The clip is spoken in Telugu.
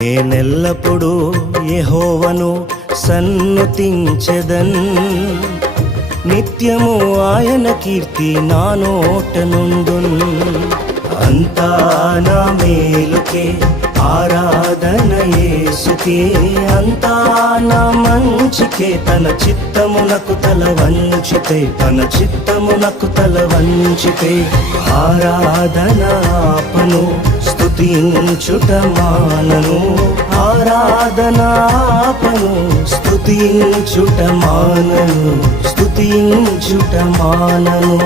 నేనెల్లప్పుడూ యెహోవాను సన్నుతించెదన్, నిత్యము ఆయన కీర్తి నా నోట నుండున్. అంతా నా మేలుకే ఆరాధన యేసుకే, అంతా నా మంచికే. తన చిత్తమునకు తల వంచితే, తన చిత్తమునకు తల వంచితే ఆరాధన ఆపను, స్తుతించుట మానను. ఆరాధన ఆపను, స్తుతించుట మానను, స్తుతించుట మానను.